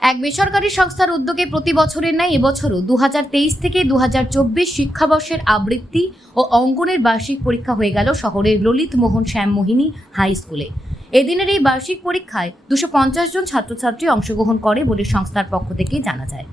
এক বেসরকারি সংস্থার উদ্যোগে প্রতি বছরের ন্যায় এবছরও দু হাজার তেইশ থেকে দু হাজার চব্বিশ শিক্ষাবর্ষের আবৃত্তি ও অঙ্কনের বার্ষিক পরীক্ষা হয়ে গেল শহরের ললিত মোহন শ্যাম মোহিনী হাই স্কুলে। এদিনের এই বার্ষিক পরীক্ষায় দুশো জন ছাত্রছাত্রী অংশগ্রহণ করে বলে সংস্থার পক্ষ থেকে জানা যায়।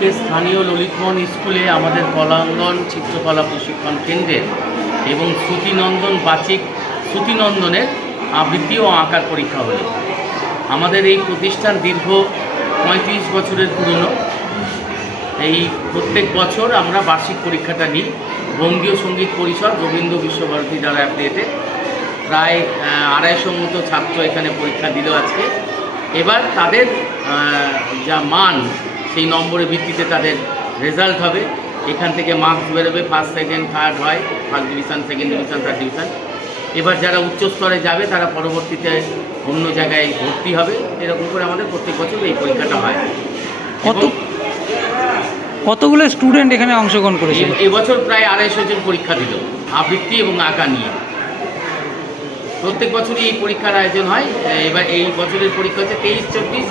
আজকে স্থানীয় ললিতমোহন স্কুলে আমাদের কলাঙ্গন চিত্রকলা প্রশিক্ষণ কেন্দ্রের এবং শ্রুতিনন্দন বাচিক শ্রুতিনন্দনের আবৃত্তি ও আঁকার পরীক্ষা হলো। আমাদের এই প্রতিষ্ঠান দীর্ঘ পঁয়ত্রিশ বছরের পুরনো। এই প্রত্যেক বছর আমরা বার্ষিক পরীক্ষাটা নিই। বঙ্গীয় সংগীত পরিষদ রবীন্দ্র বিশ্বভারতী দ্বারা অ্যাপ্লিয়েটেড প্রায় আড়াইশো মতো ছাত্র এখানে পরীক্ষা দিল আজকে। এবার তাদের যা মান সেই নম্বরের ভিত্তিতে তাদের রেজাল্ট হবে। এখান থেকে মার্কস বেরোবে ফার্স্ট সেকেন্ড থার্ড হয় first division second division third division এবার যারা উচ্চ স্তরে যাবে তারা পরবর্তীতে অন্য জায়গায় ভর্তি হবে। এরকম করে আমাদের প্রত্যেক বছর এই পরীক্ষাটা হয়। কত কতগুলো স্টুডেন্ট এখানে অংশগ্রহণ করেছে এবছর প্রায় আড়াইশো জন পরীক্ষা দিল আবৃত্তি এবং আঁকা নিয়ে। প্রত্যেক বছরই এই পরীক্ষার আয়োজন হয়। এবার এই বছরের পরীক্ষা হচ্ছে তেইশ চব্বিশ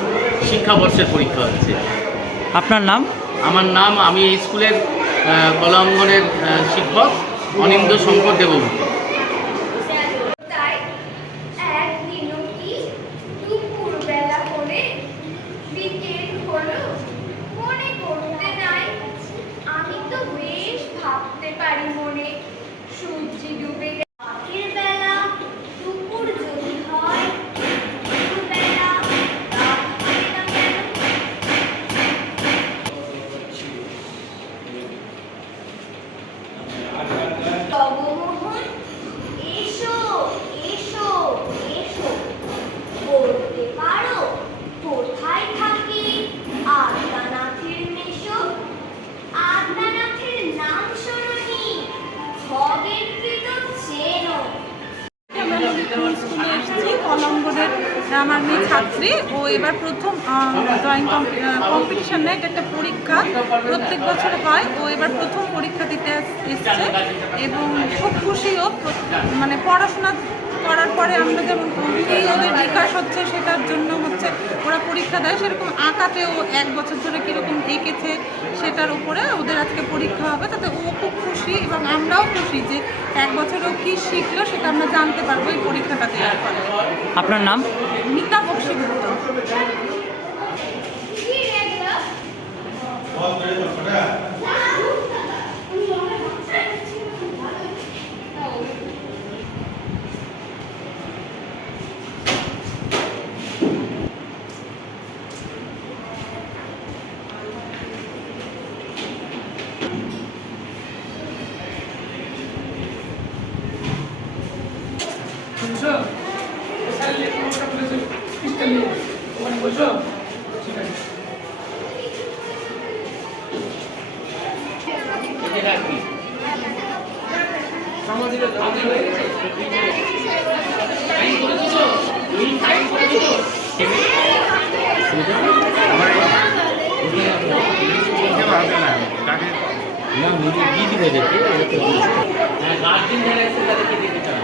শিক্ষাবর্ষের পরীক্ষা হচ্ছে। আপনার নাম? আমার নাম আমি স্কুলের আহ, কলা অঙ্গনের আহ, শিক্ষক অনিন্দ শঙ্কর দেবভূতি তাই একদিনও কি দুপুরবেলা করে বিকেল হলো মনে করতে নাই আমি তো বেশ ভাবতে পারি মনে সূর্যি ডুবে গে- রাতের বেলা দুপুর যদি হয় দুপুরবেলা রাত হয় না কেন? জগমোহন এসো এসো এসো বলতে পারো কোথায় থাকে আদ্যানাথের মেশো আদ্যানাথের নাম শোনি ভগেরকে তো চেনো আমরা মেয়ে ছাত্রী ও এবার প্রথম ড্রয়িং কম্পিটিশন নেয় এটা একটা পরীক্ষা প্রত্যেক বছর হয় ও এবার প্রথম পরীক্ষা দিতে এসছে। এবং খুব খুশিও প্র- মানে পড়াশোনা করার পরে আমরা যেমন কি ওদের বিকাশ হচ্ছে সেটার জন্য হচ্ছে ওরা পরীক্ষা দেয়, সেরকম আঁকাতেও এক বছর ধরে কীরকম এঁকেছে। সেটার উপরে ওদের আজকে পরীক্ষা হবে তাতে ও খুব খুশি এবং আমরাও খুশি যে এক বছর কি কী শিখলো সেটা আমরা জানতে পারব এই পরীক্ষাটা দেওয়ার ফলে আপনার নাম? মিতা বক্সিগুপ্ত কি রে এগুলো? হ্যাঁ গার্জেন যারা এসে তাদেরকে দেখে চান